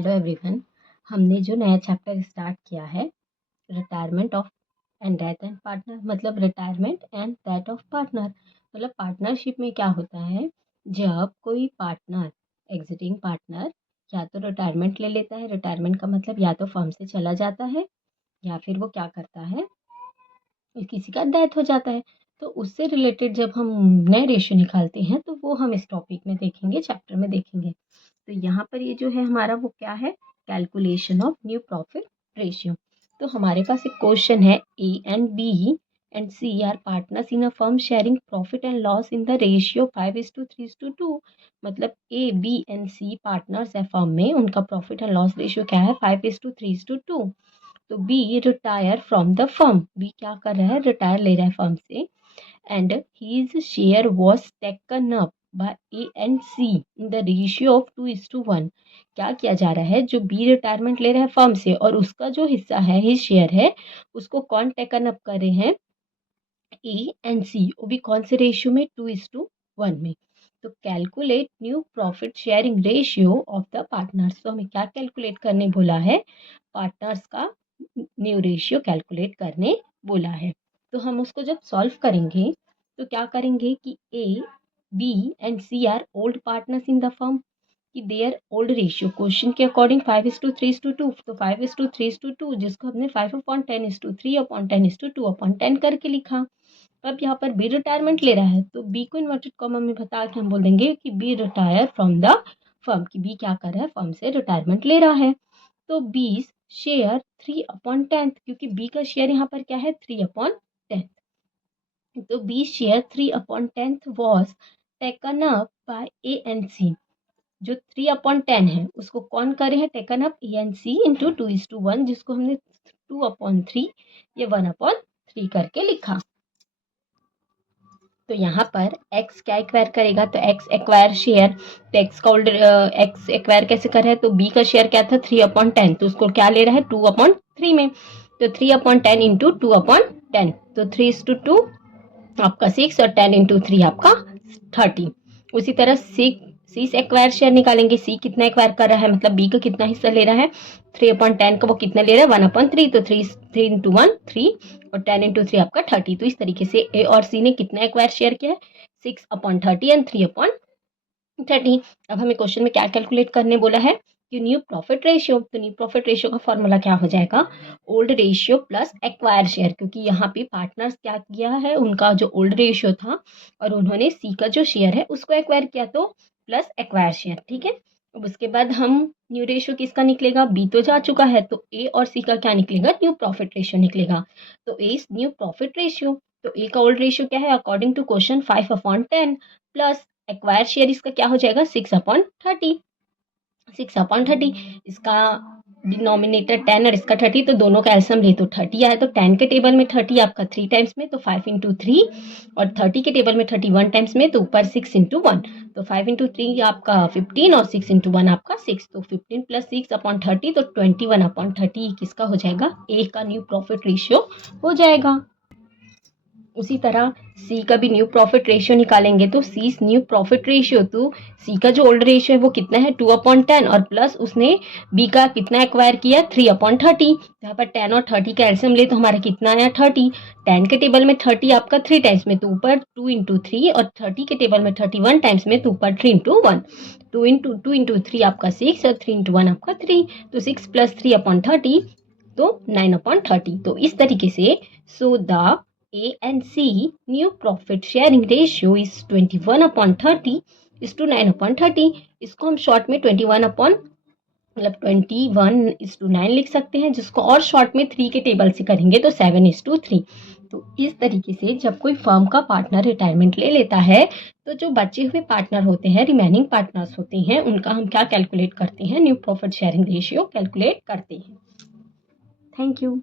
Hello everyone. हमने जो नया चैप्टर स्टार्ट किया है retirement of and death and partner, मतलब retirement and death of partner, मतलब पार्टनरशिप में क्या होता है जब कोई पार्टनर एग्जिटिंग पार्टनर या तो रिटायरमेंट ले लेता है। रिटायरमेंट का मतलब या तो फर्म से चला जाता है या फिर वो क्या करता है, किसी का डेथ हो जाता है। तो उससे रिलेटेड जब हम नए रेशियो निकालते हैं तो वो हम इस टॉपिक में देखेंगे, चैप्टर में देखेंगे। तो यहाँ पर ये जो है हमारा वो क्या है, calculation of new profit ratio. तो हमारे पास एक क्वेश्चन है, A and B and C are partners in a firm sharing profit and loss in the ratio 5:3:2। मतलब A B and C partners है फर्म में, उनका प्रॉफिट एंड लॉस रेशियो क्या है, 5:3:2। तो B retire from the firm, B क्या कर रहा है, रिटायर ले रहा है फर्म से, and his share was taken up by A and C in the ratio of 2:1। क्या किया जा रहा है, जो बी रिटायरमेंट ले रहा है फर्म से और उसका जो हिस्सा है, हिज शेयर है, उसको कौन टेकन अप कर रहे हैं, ए एंड सी, वो भी कौन से रेशियो में, 2:1 में। तो calculate new profit sharing ratio of the partners. तो हमें क्या कैलकुलेट करने बोला है, पार्टनर्स का न्यू रेशियो कैलकुलेट करने बोला है। तो हम उसको जब सॉल्व करेंगे तो क्या करेंगे कि A B and C are old partners in the firm, कि देयर ओल्ड रेशियो क्वेश्चन के अकॉर्डिंग 5:3:2। तो 5:3:2 जिसको हमने 5/10:3/10:2/10 करके लिखा। अब यहाँ पर बी रिटायरमेंट ले रहा है तो बी को इन्वर्टेड कॉमा में बता के हम बोल देंगे कि B retire from the firm, की बी क्या कर रहा है, फर्म से रिटायरमेंट ले रहा है। तो बी शेयर 3/10, क्योंकि बी का शेयर यहाँ पर क्या है, 3/10। तो B share 3/10 was taken up by A and C. जो 3/10 है उसको कौन करे हैं, taken up A and C into 2:1, जिसको हमने 2/3 या 1/3 करके लिखा। तो यहाँ पर x क्या एक्वायर करेगा, तो x एक्वायर शेयर, तो x का x एक्वायर कैसे कर रहा है, तो b का शेयर क्या था, 3/10, तो उसको क्या ले रहा है, 2/3 में। तो 3/10 इंटू 2/10, तो 3:2 आपका 6 और 10 इंटू 3 आपका 30। उसी तरह सी से एक्वायर शेयर निकालेंगे, सी कितना एक्वायर कर रहा है, मतलब बी का कितना हिस्सा ले रहा है, 3/10 का वो कितना ले रहा है, 1/3। तो 3 इंटू 1 3 और 10 इंटू 3 आपका 30। तो इस तरीके से ए और सी ने कितना एक्वायर शेयर किया है, 6/30 एंड 3/30। अब हमें क्वेश्चन में क्या कैलकुलेट करने बोला है कि न्यू प्रॉफिट रेशियो। तो न्यू प्रॉफिट रेशियो का फॉर्मूला क्या हो जाएगा, old ratio plus acquire share, क्योंकि यहाँ पे पार्टनर्स क्या किया है, उनका जो ओल्ड रेशियो था और उन्होंने सी का जो शेयर है उसको एक्वायर किया, तो प्लस एक्वायर शेयर। ठीक है, अब उसके बाद हम न्यू रेशियो किसका निकलेगा, बी तो जा चुका है, तो ए और सी का क्या निकलेगा, न्यू प्रॉफिट रेशियो निकलेगा। तो A is new profit ratio. तो ए का ओल्ड रेशियो क्या है, according to question 5/10 plus acquire share इसका क्या हो जाएगा, 6/30। 6/30 इसका डिनोमिनेटर 10 और इसका 30, तो दोनों का एलसीएम ले तो 30 आया। तो 10 के टेबल में 30 आपका 3 टाइम्स में, तो 5 इंटू 3, और 30 के टेबल में 31 टाइम्स में, तो ऊपर 6 इंटू 1, तो 5 इंटू 3 आपका 15 और 6 इंटू 1 आपका 6। तो 15 प्लस 6/30, तो 21/30 किसका हो जाएगा, ए का न्यू प्रॉफिट रेशियो हो जाएगा। उसी तरह सी का भी न्यू प्रॉफिट रेशियो निकालेंगे, तो सी न्यू प्रॉफिट रेशियो, तो सी का जो ओल्ड रेशियो है वो कितना है, 2/10, और प्लस उसने बी का कितना एक्वायर किया, 3/30। यहाँ पर 10 और 30 का एलसीएम ले तो हमारा कितना आया, 30। 10 के टेबल में 30 आपका 3 टाइम्स में, तो ऊपर 2 इंटू 3, और 30 के टेबल में 31 टाइम्स में, तो ऊपर 3 इंटू 1, 2 इंटू 3 आपका 6 और 3 इंटू 1 आपका 3, तो 6 प्लस 3/30, तो 9/30। तो इस तरीके से so the A and C new profit sharing ratio is 21/30 is to 9/30। इसको हम शॉर्ट में 21/9 लिख सकते हैं, जिसको और शॉर्ट में 3 के टेबल से करेंगे तो 7:3। तो इस तरीके से जब कोई फर्म का पार्टनर रिटायरमेंट ले लेता है तो जो बचे हुए पार्टनर होते हैं, रिमेनिंग पार्टनर्स होते हैं, उनका हम क्या कैलकुलेट करते हैं, new profit sharing ratio calculate करते हैं। Thank you.